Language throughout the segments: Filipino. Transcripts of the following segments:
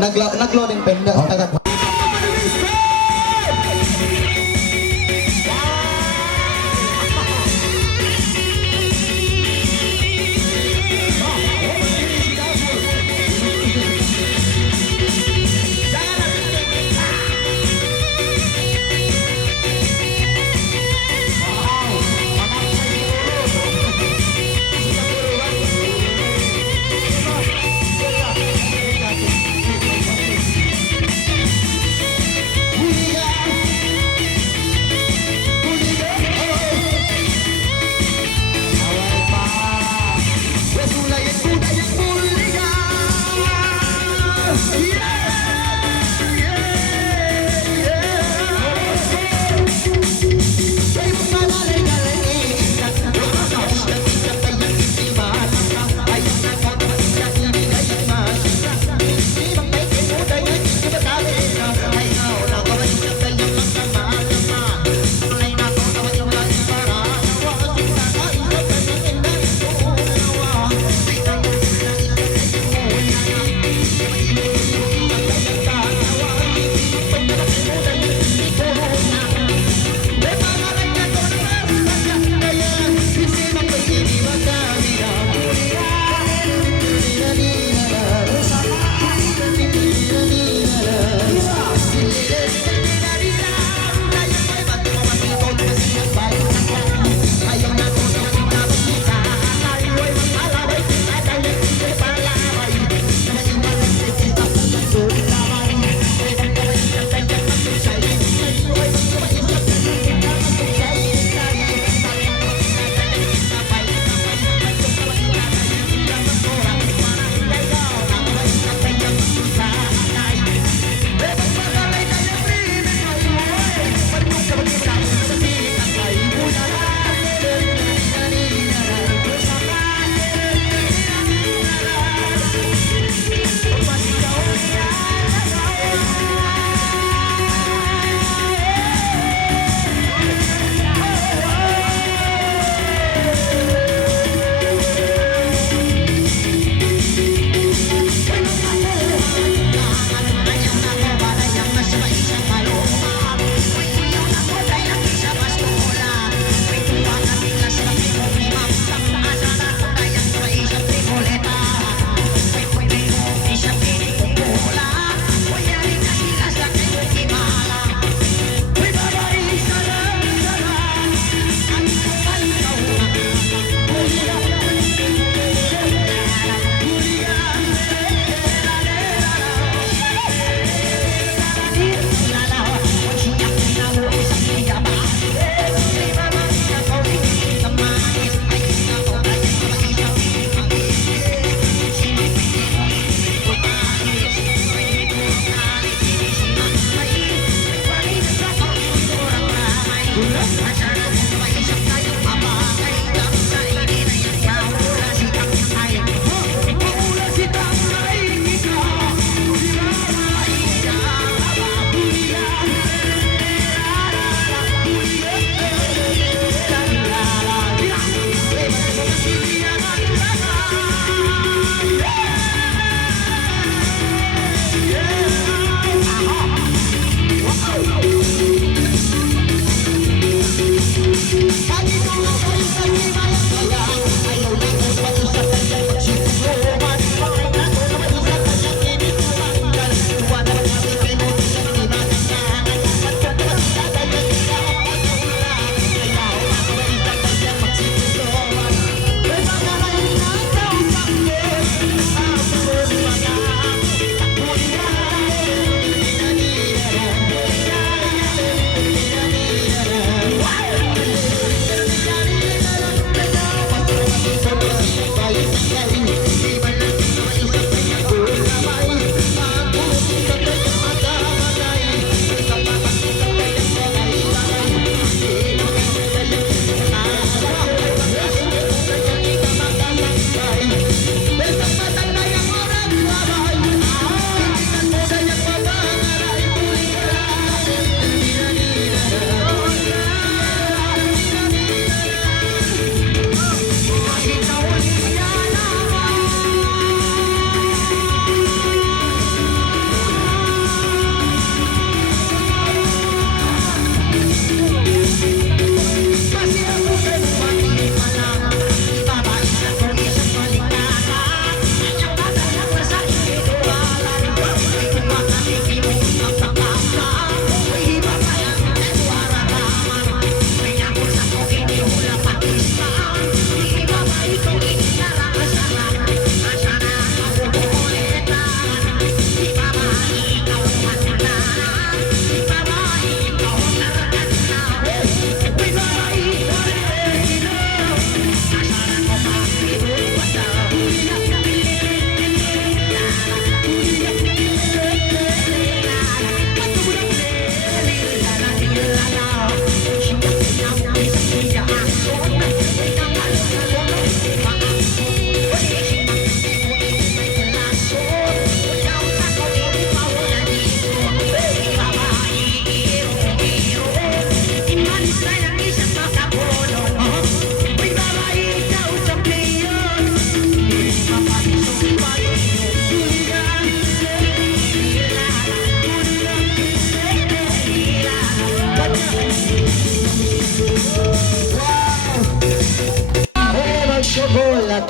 Nag-loading pa yun. Agad.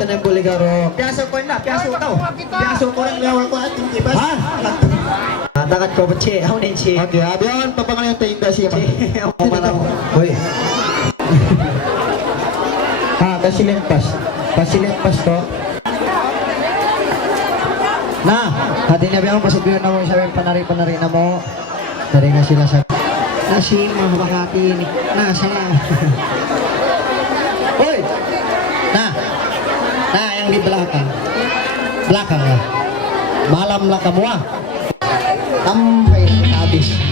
ito na yung buligaro. Piyaso ko na, piyaso ko. Piyaso ko rin lawal ko at yung ibas. Ha? Takat ko ba, che? Ako na yung che. Okay, abiyon, papangalan yung tinda siya. Ako man ako. Uy. Kasilimpas. Kasilimpas to. Na, hati na biya ko pasiguro na mo sabi panari na mo. Dari na sila sa nasi mga bakati ni. Na sana. Hoy. Na. Na yang di belakang. Belakang ya. Malam lah kamu ah. Sampai habis.